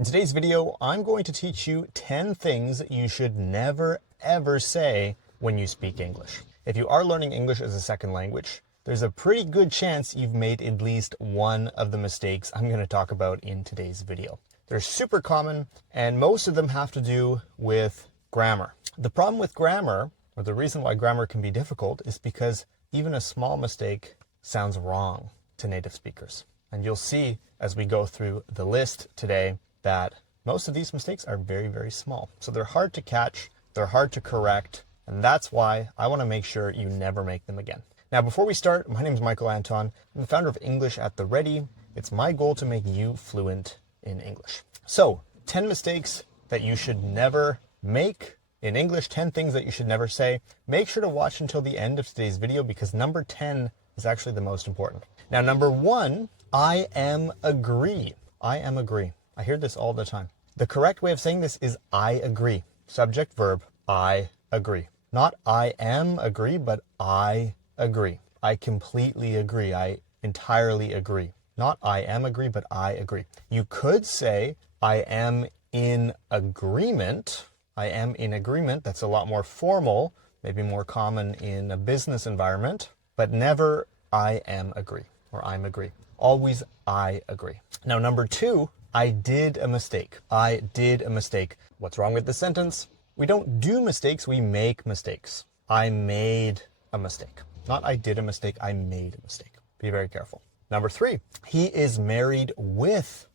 In today's video, I'm going to teach you 10 things you should never ever say when you speak English. If you are learning English as a second language, there's a pretty good chance you've made at least one of the mistakes I'm going to talk about in today's video. They're super common, and most of them have to do with grammar. The problem with grammar, or the reason why grammar can be difficult, is because even a small mistake sounds wrong to native speakers. And you'll see as we go through the list today that most of these mistakes are very, very small. So they're hard to catch, they're hard to correct, and that's why I want to make sure you never make them again. Now, before we start, my name is Michael Anton. I'm the founder of English at the Ready. It's my goal to make you fluent in English. So, 10 mistakes that you should never make in English, 10 things that you should never say. Make sure to watch until the end of today's video because number 10 is actually the most important. Now, number 1, I am agree. I am agree. I hear this all the time. The correct way of saying this is I agree. Subject, verb, I agree. Not I am agree, but I agree. I completely agree. I entirely agree. Not I am agree, but I agree. You could say I am in agreement. I am in agreement. That's a lot more formal, maybe more common in a business environment, but never I am agree or I'm agree. Always I agree. Now, number 2, I did a mistake. I did a mistake. What's wrong with this sentence? We don't do mistakes, we make mistakes. I made a mistake. Not I did a mistake, I made a mistake. Be very careful. Number 3, he is married with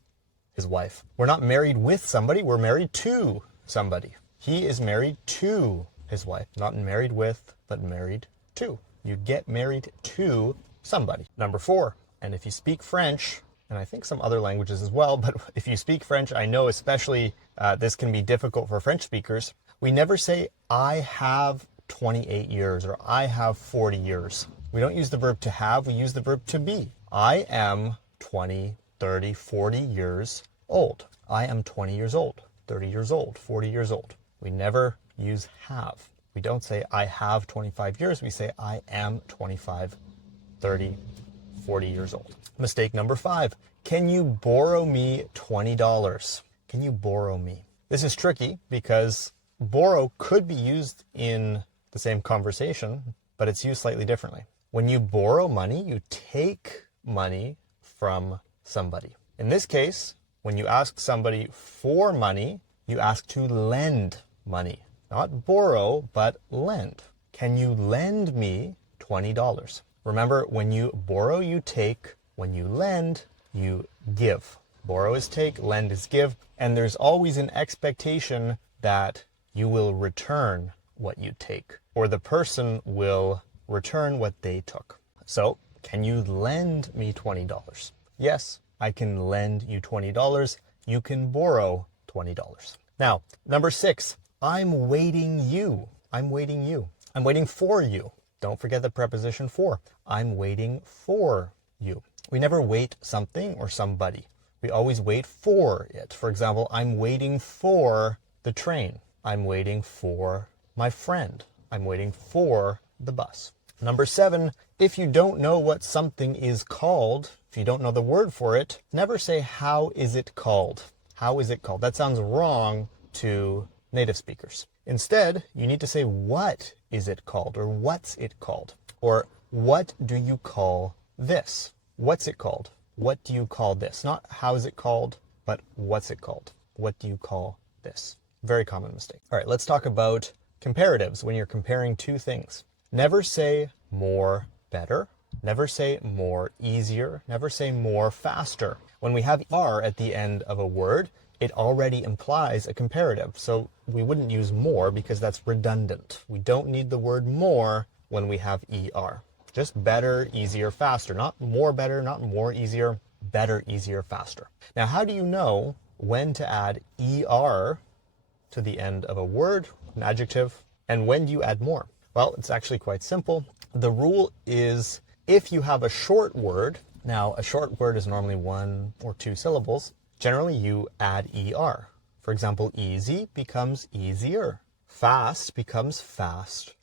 his wife. We're not married with somebody, we're married to somebody. He is married to his wife. Not married with, but married to. You get married to somebody. Number 4, and if you speak French, and I think some other languages as well, but if you speak French, I know especially this can be difficult for French speakers. We never say, I have 28 years or I have 40 years. We don't use the verb to have, we use the verb to be. I am 20, 30, 40 years old. I am 20 years old, 30 years old, 40 years old. We never use have. We don't say I have 25 years, we say I am 25, 30, 40 years old. Mistake number 5, can you borrow me $20? Can you borrow me? This is tricky because borrow could be used in the same conversation, but it's used slightly differently. When you borrow money, you take money from somebody. In this case, when you ask somebody for money, you ask to lend money. Not borrow, but lend. Can you lend me $20? Remember, when you borrow, you take. When you lend, you give. Borrow is take, lend is give. And there's always an expectation that you will return what you take, or the person will return what they took. So, can you lend me $20? Yes, I can lend you $20. You can borrow $20. Now, number 6, I'm waiting you. I'm waiting you. I'm waiting for you. Don't forget the preposition for. I'm waiting for you. We never wait something or somebody. We always wait for it. For example, I'm waiting for the train. I'm waiting for my friend. I'm waiting for the bus. Number 7, if you don't know what something is called, if you don't know the word for it, never say, how is it called? How is it called? That sounds wrong to native speakers. Instead, you need to say, what is it called? Or what's it called? Or what do you call this? What's it called? What do you call this? Not how is it called, but what's it called? What do you call this? Very common mistake. All right, let's talk about comparatives when you're comparing two things. Never say more better. Never say more easier. Never say more faster. When we have "er" at the end of a word, it already implies a comparative. So we wouldn't use more because that's redundant. We don't need the word more when we have "er." Just better, easier, faster. Not more better, not more easier. Better, easier, faster. Now, how do you know when to add "er" to the end of a word, an adjective, and when do you add more? Well, it's actually quite simple. The rule is if you have a short word, now a short word is normally 1 or 2 syllables, generally you add "er." For example, easy becomes easier. Fast becomes faster,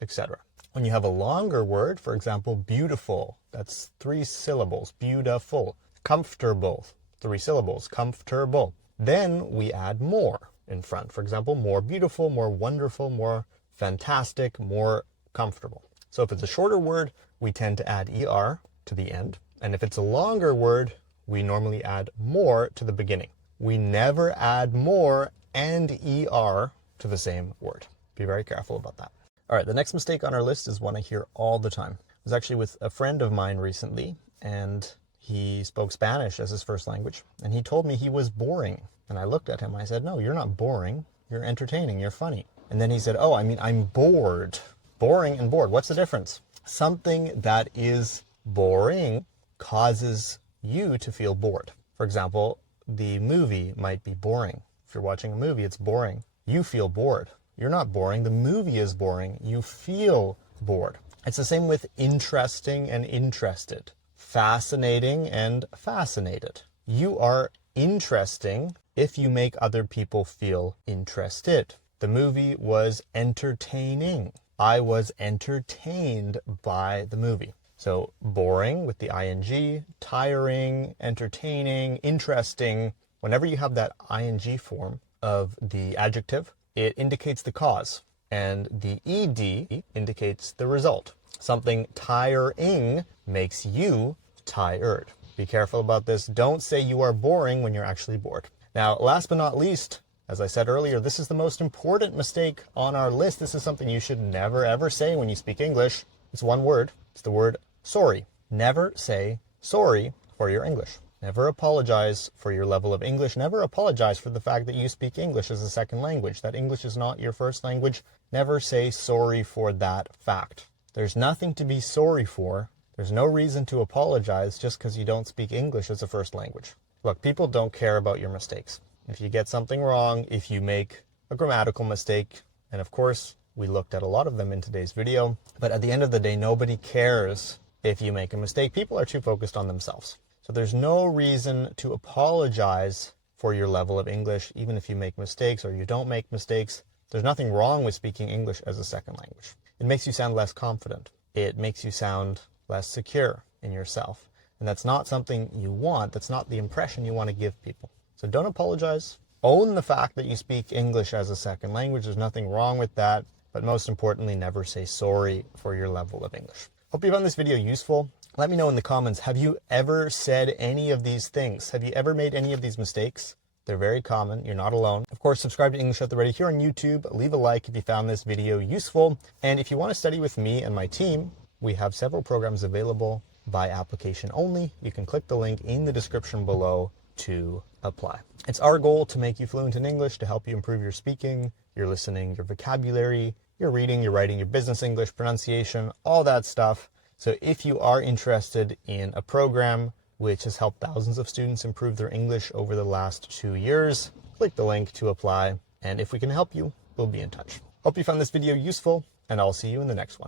etc. When you have a longer word, for example, beautiful, that's 3 syllables, beautiful. Comfortable, 3 syllables, comfortable. Then we add more in front. For example, more beautiful, more wonderful, more fantastic, more comfortable. So if it's a shorter word, we tend to add ER to the end. And if it's a longer word, we normally add more to the beginning. We never add more and ER to the same word. Be very careful about that. All right, the next mistake on our list is one I hear all the time. I was actually with a friend of mine recently, and he spoke Spanish as his first language, and he told me he was boring. And I looked at him, I said, no, you're not boring. You're entertaining, you're funny. And then he said, oh, I mean, I'm bored. Boring and bored, what's the difference? Something that is boring causes you to feel bored. For example, the movie might be boring. If you're watching a movie, it's boring. You feel bored. You're not boring. The movie is boring. You feel bored. It's the same with interesting and interested. Fascinating and fascinated. You are interesting if you make other people feel interested. The movie was entertaining. I was entertained by the movie. So boring with the ing, tiring, entertaining, interesting. Whenever you have that ing form of the adjective, it indicates the cause. And the ed indicates the result. Something tiring makes you tired. Be careful about this. Don't say you are boring when you're actually bored. Now, last but not least, as I said earlier, this is the most important mistake on our list. This is something you should never ever say when you speak English. It's one word. It's the word sorry. Never say sorry for your English. Never apologize for your level of English. Never apologize for the fact that you speak English as a second language, that English is not your first language. Never say sorry for that fact. There's nothing to be sorry for. There's no reason to apologize just because you don't speak English as a first language. Look, people don't care about your mistakes. If you get something wrong, if you make a grammatical mistake, and of course, we looked at a lot of them in today's video, but at the end of the day, nobody cares if you make a mistake. People are too focused on themselves. So there's no reason to apologize for your level of English, even if you make mistakes or you don't make mistakes. There's nothing wrong with speaking English as a second language. It makes you sound less confident. It makes you sound less secure in yourself. And that's not something you want. That's not the impression you want to give people. So don't apologize. Own the fact that you speak English as a second language. There's nothing wrong with that. But most importantly, never say sorry for your level of English. Hope you found this video useful. Let me know in the comments, have you ever said any of these things? Have you ever made any of these mistakes? They're very common. You're not alone. Of course, subscribe to English at the Ready here on YouTube. Leave a like if you found this video useful. And if you want to study with me and my team, we have several programs available by application only. You can click the link in the description below to apply. It's our goal to make you fluent in English, to help you improve your speaking, your listening, your vocabulary, your reading, your writing, your business English, pronunciation, all that stuff. So if you are interested in a program which has helped thousands of students improve their English over the last 2 years, click the link to apply. And if we can help you, we'll be in touch. Hope you found this video useful, and I'll see you in the next one.